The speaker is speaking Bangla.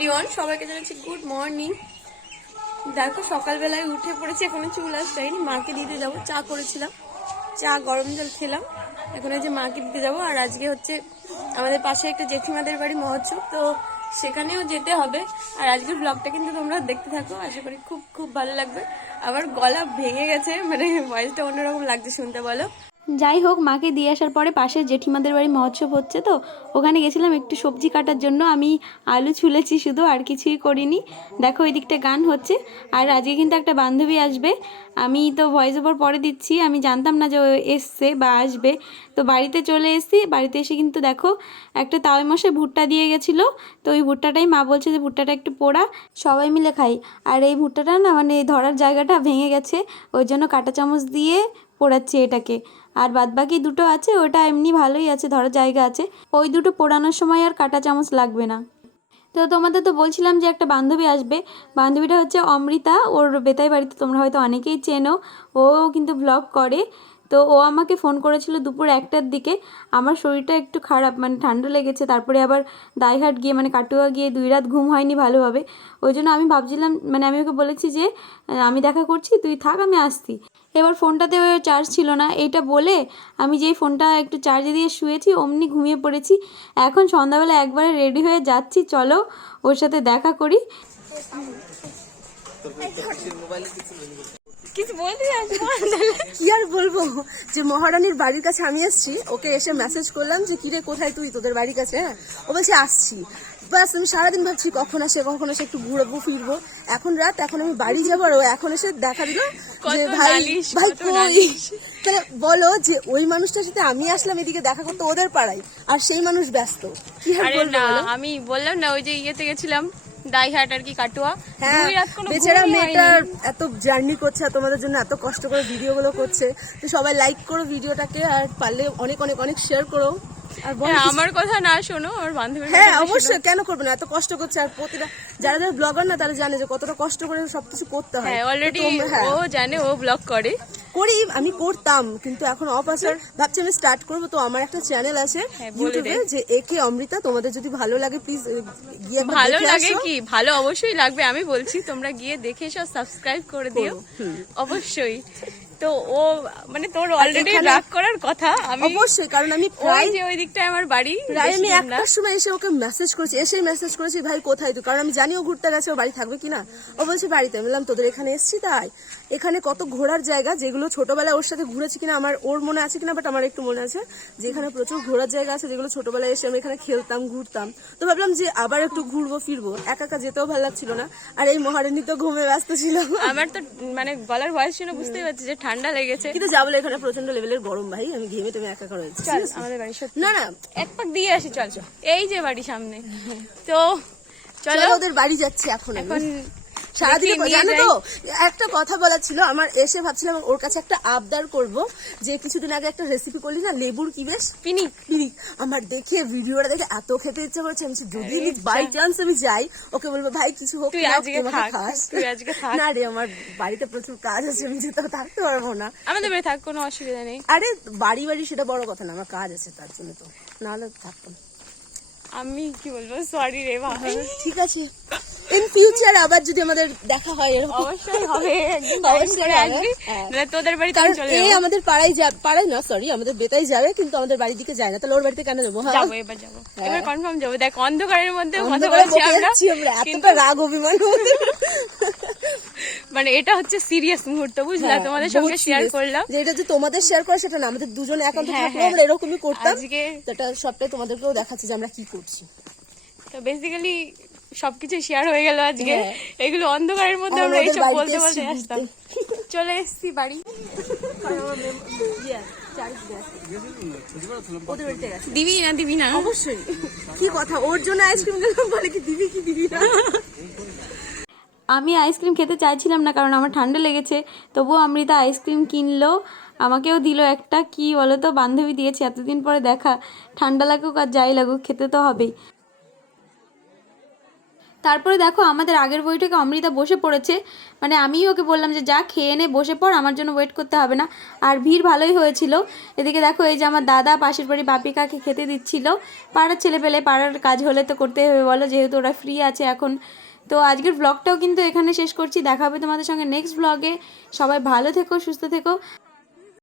এভরিওয়ান, সবাইকে জানাচ্ছি গুড মর্নিং। দেখো, সকালবেলায় উঠে পড়েছি, এখনও চুল আসতেনি। মাকে দিতে যাব, চা করেছিলাম। চা, গরম জল খেলাম। এখন এই যে মাকে দিতে যাব, আর আজকে হচ্ছে আমাদের পাশে একটা জেঠিমাদের বাড়ি মহোৎসব, তো সেখানেও যেতে হবে। আর আজকের ব্লগটা কিন্তু তোমরা দেখতে থাকো, আশা করি খুব খুব ভালো লাগবে। আমার গলা ভেঙে গেছে মানে ভয়েসটা অন্যরকম লাগছে, শুনতে বলো। যাই হোক, মাকে দিয়ে আসার পরে পাশে জেঠিমাদের বাড়ি মহোৎসব হচ্ছে তো, ওখানে গেছিলাম একটু সবজি কাটার জন্য। আমি আলু ছুলেছি শুধু, আর কিছুই করিনি। দেখো ওই দিকটা গান হচ্ছে। আর আজকে কিন্তু একটা বান্ধবী আসবে। আমি তো ভয়েস ওভার পরে দিচ্ছি। আমি জানতাম না যে ও এসছে বা আসবে। তো বাড়িতে চলে এসেছি। বাড়িতে এসে কিন্তু দেখো, একটা তাওয়াই মশাই ভুট্টা দিয়ে গেছিল। তো ওই ভুট্টাটাই মা বলছে যে, ভুট্টাটা একটু পোড়া। সবাই মিলে খাই। আর এই ভুট্টাটা না মানে ধরার জায়গাটা ভেঙে গেছে। ওই জন্য কাঁটা চামচ দিয়ে পোড়াচ্ছি এটাকে। আর বাদবাকি দুটো আছে, ওটা এমনি ভালোই আছে ধরার জায়গা আছে। ওই দুটো পোড়ানোর সময় আর কাঁটা চামচ লাগবে না। তো তোমাদের তো বলছিলাম যে একটা বান্ধবী আসবে। বান্ধবীটা হচ্ছে অমৃতা, ওর বেতাই বাড়িতে তোমরা হয়তো অনেকেই চেনো। ও কিন্তু ব্লগ করে। তো ও আমাকে ফোন করেছিল দুপুর একটার দিকে। আমার শরীরটা একটু খারাপ মানে ঠান্ডা লেগেছে। তারপরে আবার দাইহাট গিয়ে মানে কাটুয়া গিয়ে দুই রাত ঘুম হয়নি ভালোভাবে। ওই জন্য আমি ভাবছিলাম মানে আমি ওকে বলেছি যে, আমি দেখা করছি, তুই থাক, আমি আসছি। এবার ফোনটাতে চার্জ ছিল না। এটা বলে আমি যেই ফোনটা একটু চার্জে দিয়ে শুয়েছি, অমনি ঘুমিয়ে পড়েছি। এখন সন্ধ্যাবেলা একবারে রেডি হয়ে যাচ্ছি, চলো ওর সাথে দেখা করি। কিছু বলতে বলব যে মহারানীর বাড়ির কাছে আমি এসেছি ওকে এসে মেসেজ করলাম যে কিরে কোথায় তুই? তোদের বাড়ির কাছে? হ্যাঁ? ও বলছে আসছি। বাস আমি সারাদিন ভাবছি কখন আসে কখন আসে একটু ঘুরবো ফিরবো? এখন রাত এখন আমি বাড়ি যাব আর ও এখন এসে দেখা দিল যে ভাই ভাই কই? তাহলে বলো যে ওই মানুষটার সাথে আমি আসলাম এদিকে দেখা করতে ওদের পাড়ায় আর সেই মানুষ ব্যস্ত। কি আর বলব না আমি বললাম না ওই যে ইয়েতে গেছিলাম দাইহাট আর কি কাটুয়া। হ্যাঁ বেচারা মেয়েটা এত জার্নি করছে তোমাদের জন্য এত কষ্ট করে ভিডিওগুলো করছে। তো সবাই লাইক করো ভিডিওটাকে আর পারলে অনেক অনেক অনেক শেয়ার করো। আমার কথা না শোনো আমার বান্ধবীর হ্যাঁ অবশ্যই কেন করবে না? এত কষ্ট করছে আর প্রতিটা যারা যারা ব্লগার না তারা জানে যে কতটা কষ্ট করে সবকিছু করতে হয়। হ্যাঁ অলরেডি হ্যাঁ। ও জানে ও ব্লগ করে। করি আমি করতাম কিন্তু এখন অফ আছে। ভাবছি আমি স্টার্ট করব। তো আমার একটা চ্যানেল আছে হ্যাঁ, ইউটিউবে দে। যে একে অমৃতা। তোমাদের যদি ভালো লাগে প্লিজ গিয়ে ভালো লাগে কি? ভালো অবশ্যই লাগবে আমি বলছি তোমরা গিয়ে দেখে সব সাবস্ক্রাইব করে দিও। অবশ্যই। তো ও মানে তোর অলরেডি রাগ করার কথা আমি অবশ্যই কারণ আমি প্রায় যে ওই দিকটায় আমার বাড়ি প্রায় আমি। একটার সময় এসে ওকে মেসেজ করেছি এসে মেসেজ করেছি ভাই কোথায় তুই? কারণ আমি জানি ও ঘুরতে গেছে ও বাড়ি থাকবে কিনা। ও বলছে বাড়িতে। আমি বললাম তোদের এখানে এসছি তাই। এখানে কত ঘোরার জায়গা যেগুলো ছোটবেলায় ওর সাথে ঘুরেছি কিনা আমার ওর মনে আছে কিনা বাট আমার একটু মনে আছে যে এখানে প্রচুর ঘোরার জায়গা আছে যেগুলো ছোটবেলায় এসে আমি এখানে খেলতাম ঘুরতাম। তো ভাবলাম যে আবার একটু ঘুরবো ফিরবো। একা একা যেতেও ভালো লাগছিল না। আর এই মহারানী তো ঘুমে ব্যস্ত ছিল। আমার তো মানে গলার ভয়েস শুনে বুঝতেই পারছি যে ঠান্ডা লেগেছে। কিন্তু যা বলে এখানে প্রচণ্ড লেভেলের গরম ভাই আমি ঘেমে তুমি একা করে চল আমাদের বাড়ি সত্যি না না। এক পাক দিয়ে আসি চল এই যে বাড়ি সামনে। তো চলো ওদের বাড়ি যাচ্ছে এখন। এখন সারাদিন জানো তো একটা কথা বলার ছিল আমার এসে ভাবছিলাম ওর কাছে একটা আবদার করব যে কিছুদিন আগে একটা রেসিপি করলি না লেবুর কি বেশ? পিনিক। পিরিক। আমার দেখে ভিডিওটা দেখে এত খেতে ইচ্ছে করছে আমি যদি বাই চান্স আমি যাই ওকে বলব ভাই কিছু হোক খাস তুই আজকে থাক। না রে আমার বাড়িতে প্রচুর কাজ আছে আমি যেতে থাকতে পারব না। আমাদের বাড়ি থাক কোনো অসুবিধা নেই। আরে বাড়ি বাড়ি সেটা বড় কথা না আমার কাজ আছে তার জন্য তো। নাহলে থাকতাম। আমি কি বলব? সরি রে ভাই ঠিক আছে। ইন ফিউচার আবার যদি আমাদের দেখা হয় এরকম। অবশ্যই হবে। অবশ্যই আসবি। হ্যাঁ। তোদের বাড়ি কারণ চলে এ আমাদের পাড়ায় যা পাড়ায় না সরি আমাদের বেতাই যাবে কিন্তু আমাদের বাড়ির দিকে যায় না। তাহলে ওর বাড়িতে কেন যাব হ্যাঁ? যাব এবার যাব। এবার কনফার্ম যাব। দেখ অন্ধকারের মধ্যে কথা বলছি আমরা এত এতটা রাগ অভিমান। মানে এটা হচ্ছে সিরিয়াস মুহূর্ত বুঝলা? হ্যাঁ, তোমাদের সঙ্গে শেয়ার করলাম। যে এটা যে তোমাদের শেয়ার করা সেটা না আমাদের দুজন একান্ত হ্যাঁ, থাকলেও হ্যাঁ। আমরা এরকমই করতাম। আজকে সেটা সবটাই তোমাদেরকেও দেখাচ্ছি যে আমরা কি করছি। তো বেসিক্যালি সবকিছু শেয়ার হয়ে গেল আজকে। এগুলো অন্ধকারের মধ্যে আমরা এইসব বলতে বলতে আসতাম চলে এসছি বাড়ি। দিবি না দিবি না? অবশ্যই। কি কথা? ওর জন্য আইসক্রিম গেলাম বলে কি দিবি কি দিবি না? আমি আইসক্রিম খেতে চাইছিলাম না কারণ আমার ঠান্ডা লেগেছে। তবুও অমৃতা আইসক্রিম কিনলো। আমাকেও দিল একটা। কি বলো তো বান্ধবী দিয়েছে এতদিন পরে দেখা। ঠান্ডা লাগুক আর যাই লাগুক, খেতে তো হবেই। তারপরে দেখো, আমাদের আগের বইটাকে অমৃতা বসে পড়েছে। মানে আমিই ওকে বললাম যে, যা খেয়ে নে, বসে পড়, আমার জন্য ওয়েট করতে হবে না। আর ভিড় ভালোই হয়েছিল। এদিকে দেখো, এই যে আমার দাদা পাশের বাড়ি বাপিকাকে খেতে দিচ্ছিল। পাড়ার ছেলে পেলে পাড়ার কাজ হলে তো করতে হবে। বলো, যেহেতু ওরা ফ্রি আছে এখন। তো আজকের ব্লগটাও কিন্তু এখানে শেষ করছি। দেখা হবে তোমাদের সঙ্গে নেক্সট ব্লগে সবাই ভালো থেকো, সুস্থ থেকো।